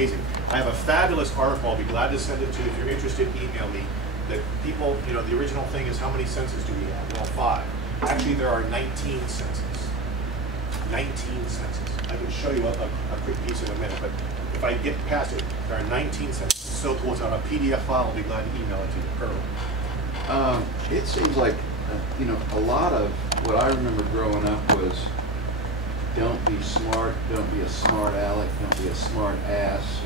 Amazing. I have a fabulous article. I'll be glad to send it to you. If you're interested, email me. That people, you know, the original thing is how many senses do we have? Well, 5. Actually, there are 19 senses. 19 senses. I can show you a quick piece in a minute, but if I get past it, there are 19 senses. So cool. It's on a PDF file. I'll be glad to email it to you. It seems like, you know, a lot of what I remember growing up was don't be smart, don't be a smart aleck, don't be a smart ass.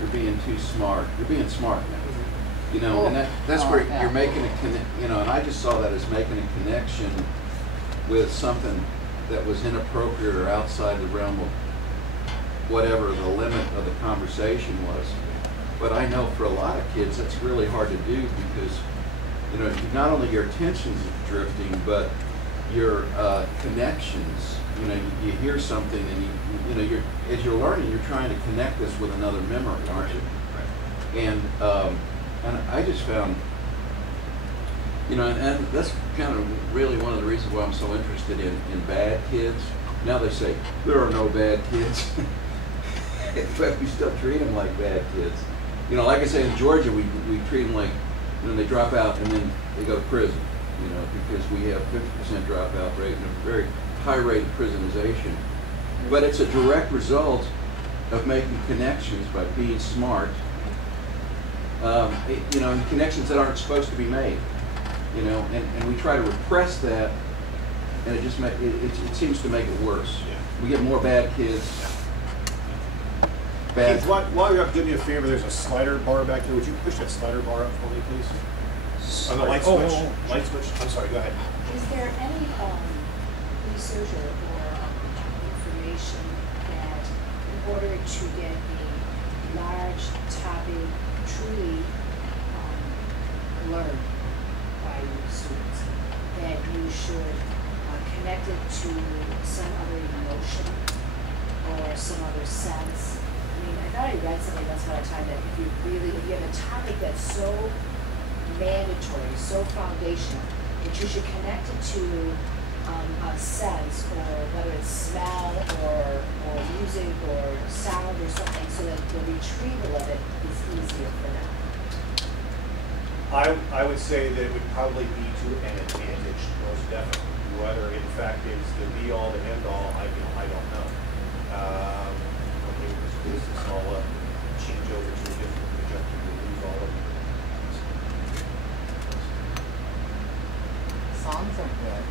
You're being too smart. You're being smart now. You know, and that's where you're making a you know, and I just saw that as making a connection with something that was inappropriate or outside the realm of whatever the limit of the conversation was. But I know for a lot of kids that's really hard to do because, you know, not only your attention's drifting, but your connections. You know, you hear something and you know, as you're learning, you're trying to connect this with another memory, aren't you? And I just found, you know, and that's kind of really one of the reasons why I'm so interested in bad kids. Now they say there are no bad kids, but we still treat them like bad kids. You know, like I say, in Georgia, we treat them like, you know, they drop out and then they go to prison. You know, because we have 50% dropout rate and a very high rate of prisonization. But it's a direct result of making connections by being smart. You know, and connections that aren't supposed to be made. You know, and we try to repress that, and it just it seems to make it worse. Yeah. We get more bad kids. Bad. Keith, while you're up, do me a favor. There's a slider bar back there. Would you push that slider bar up for me, please? On the light switch. Light switch. I'm sorry. Go ahead. Is there any research or information that in order to get a large topic truly learned by your students, that you should connect it to some other emotion or some other sense? I mean, I thought I read something once upon a time that if you have a topic that's so mandatory, so foundational, that you should connect it to a sense, or whether it's smell or music or sound or something, so that the retrieval of it is easier for them. I would say that it would probably be to an advantage, most definitely. Whether in fact it's the be all, the end all, I don't know. Okay, this all change over to a different projector to lose all of it. Songs are good.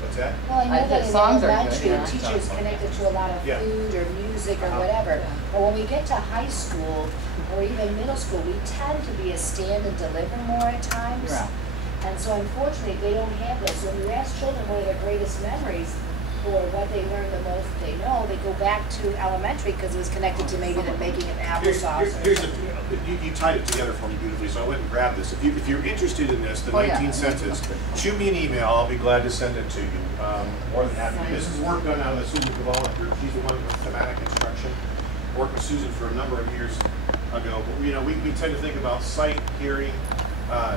What's that? Well, I know that in songs are elementary, good, yeah. teachers connect it to a lot of food or music or whatever. But when we get to high school or even middle school, we tend to be a stand and deliver more at times. Yeah. And so unfortunately, they don't have this. When you ask children what are their greatest memories or what they learn the most they know, they go back to elementary because it was connected to maybe them making an applesauce. You tied it together for me beautifully, so I went and grabbed this. If you're interested in this, the 19 senses, shoot me an email. I'll be glad to send it to you. More than happy. This is work done out of the Susan Cavallo group. She's the one with thematic instruction. Worked with Susan for a number of years ago. But you know, we tend to think about sight, hearing,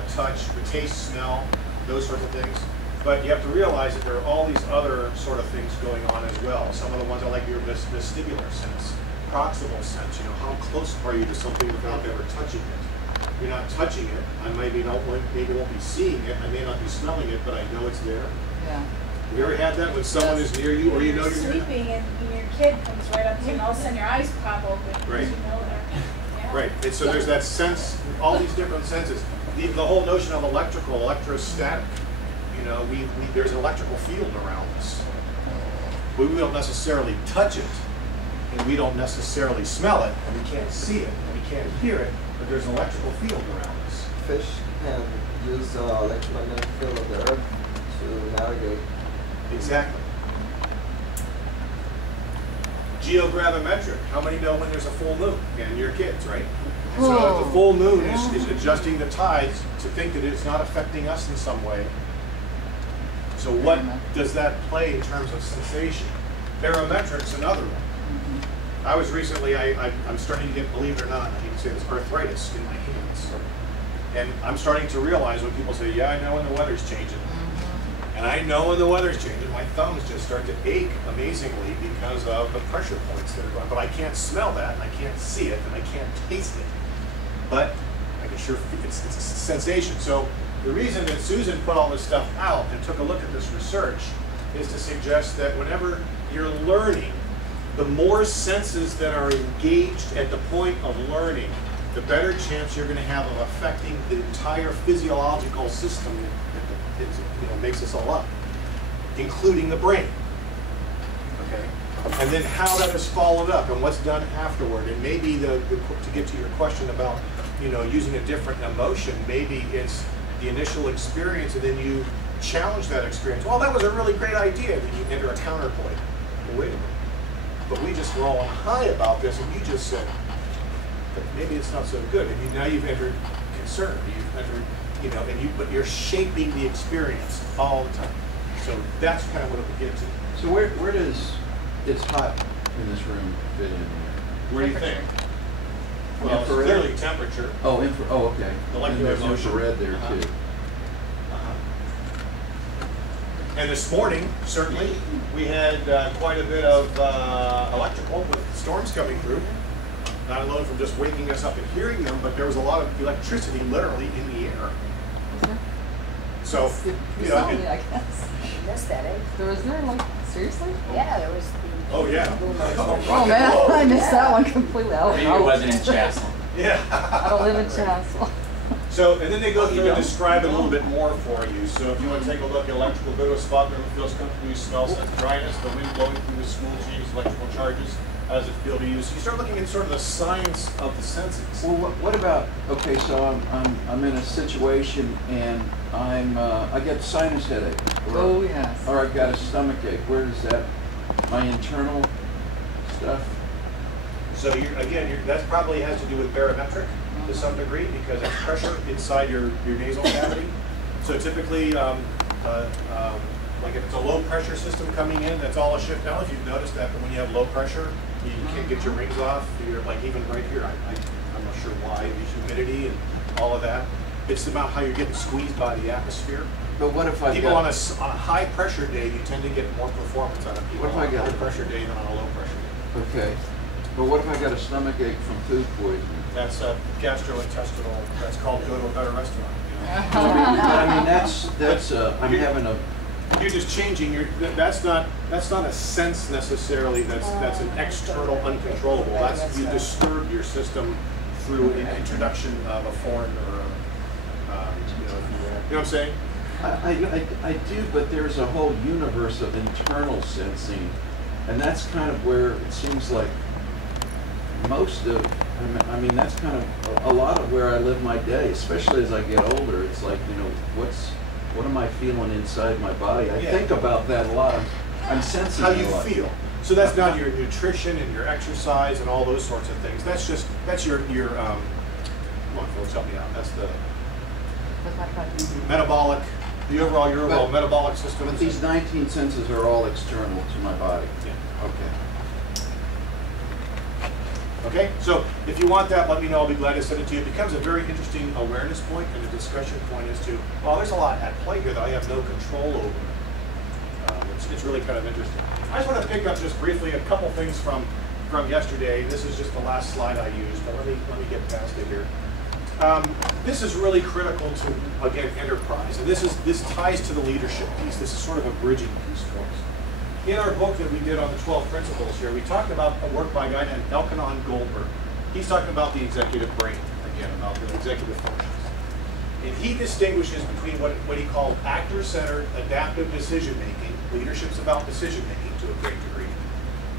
touch, taste, smell, those sorts of things. But you have to realize that there are all these other sort of things going on as well. Some of the ones I like your vestibular sense, proximal sense. You know, how close are you to something without ever touching it? You're not touching it. I maybe won't be seeing it. I may not be smelling it, but I know it's there. Yeah. Have you ever had that when someone is near you, or you know you're sleeping and your kid comes right up to you, and all of a sudden your eyes pop open. Right. You know that. Yeah. Right. And so there's that sense, all these different senses. The whole notion of electrostatic. You know, there's an electrical field around us. We don't necessarily touch it, and we don't necessarily smell it, and we can't see it, and we can't hear it, but there's an electrical field around us. Fish can use the electromagnetic field of the earth to navigate. Exactly. Geogravimetric. How many know when there's a full moon? And your kids, right? And so if the full moon is adjusting the tides to think that it's not affecting us in some way. So what does that play in terms of sensation? Barometric's another one. I was recently, I'm starting to get, believe it or not, I hate to say this, arthritis in my hands. And I'm starting to realize when people say, yeah, I know when the weather's changing. And I know when the weather's changing, my thumbs just start to ache amazingly because of the pressure points that are going. But I can't smell that, and I can't see it, and I can't taste it. But I can sure, it's a sensation. So the reason that Susan put all this stuff out and took a look at this research is to suggest that whenever you're learning, the more senses that are engaged at the point of learning, the better chance you're going to have of affecting the entire physiological system that makes us all up, including the brain. Okay, and then how that is followed up and what's done afterward, and maybe to get to your question about using a different emotion, maybe it's the initial experience, and then you challenge that experience. Well, that was a really great idea. Then you enter a counterpoint. Well, wait a minute. But we just were all high about this, and you just said, but maybe it's not so good. And now you've entered concern. You've entered, but you're shaping the experience all the time. So that's kind of what it would get to. So where does it's hot in this room fit in here? Where do you think? Well, it's Infrared? clearly temperature. Oh, okay. Molecular And there's motion. infrared there too. And this morning, certainly, we had quite a bit of electrical with storms coming through. Not alone from just waking us up and hearing them, but there was a lot of electricity literally in the air. So, Recently, I guess. I missed that, eh? Was there like, seriously? Yeah, there was. oh yeah. Oh man, I missed that one completely. I Maybe don't it know. wasn't in Chancellor. Yeah. I don't live in Chancellor. So, and then they go You through and don't? describe it a little bit more for you. So if you want to take a look at electrical, go to a spot where it feels comfortable, you smell sense dryness, the wind blowing through the school changes electrical charges. How does it feel to you? So you start looking at sort of the science of the senses. Well, what about? Okay, so I'm in a situation and I get sinus headache. Oh yes. Or I've got a stomach ache. Where is that? My internal stuff. So that probably has to do with barometric to some degree because it's pressure inside your nasal cavity. So typically, like if it's a low pressure system coming in, that's all a shift. Now, if you've noticed that, but when you have low pressure, you can't get your rings off. You're like even right here. I'm not sure why. The humidity and all of that. It's about how you're getting squeezed by the atmosphere. But what if I People got, on a high pressure day, you tend to get more performance out of people What if on I a got- high pressure day than on a low pressure day. Okay, but what if I got a stomach ache from food poisoning? That's a gastrointestinal. That's called go to a better restaurant. But I mean that's I'm having a. You're just changing your. That's not a sense necessarily. That's an external uncontrollable. That's you disturb your system through an introduction of a foreign or you know what I'm saying. I do, but there's a whole universe of internal sensing, and that's kind of where it seems like most of, I mean that's kind of a lot of where I live my day, especially as I get older. It's like, what am I feeling inside my body? I think about that a lot. I'm sensing How a you lot. feel. So that's not your nutrition and your exercise and all those sorts of things. That's your come on folks, help me out. That's the metabolic, your overall metabolic system. But these 19 senses are all external to my body. Yeah. Okay. Okay, so if you want that, let me know. I'll be glad to send it to you. It becomes a very interesting awareness point and a discussion point as to, well, there's a lot at play here that I have no control over. It's really kind of interesting. I just want to pick up just briefly a couple things from yesterday. This is just the last slide I used, but let me get past it here. This is really critical to, again, enterprise, and this ties to the leadership piece. This is sort of a bridging piece for us. In our book that we did on the 12 principles here, we talked about a work by a guy named Elkanon Goldberg. He's talking about the executive brain, again, about the executive functions. And he distinguishes between what he called actor-centered adaptive decision-making, leadership's about decision-making to a great degree,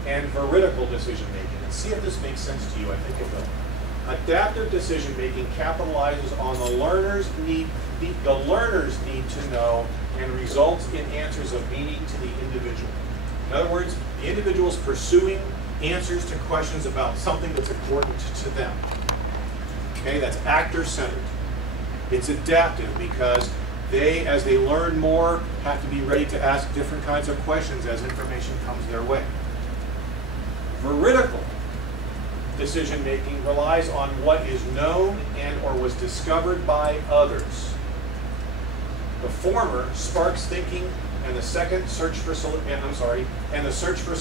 and veridical decision-making. And see if this makes sense to you, I think it will. Adaptive decision-making capitalizes on the learner's need to know and results in answers of meaning to the individual. In other words, the individual is pursuing answers to questions about something that's important to them. Okay, that's actor-centered. It's adaptive because they, as they learn more, have to be ready to ask different kinds of questions as information comes their way. Veridical decision-making relies on what is known and or was discovered by others. The former sparks thinking and the second search for, and the search for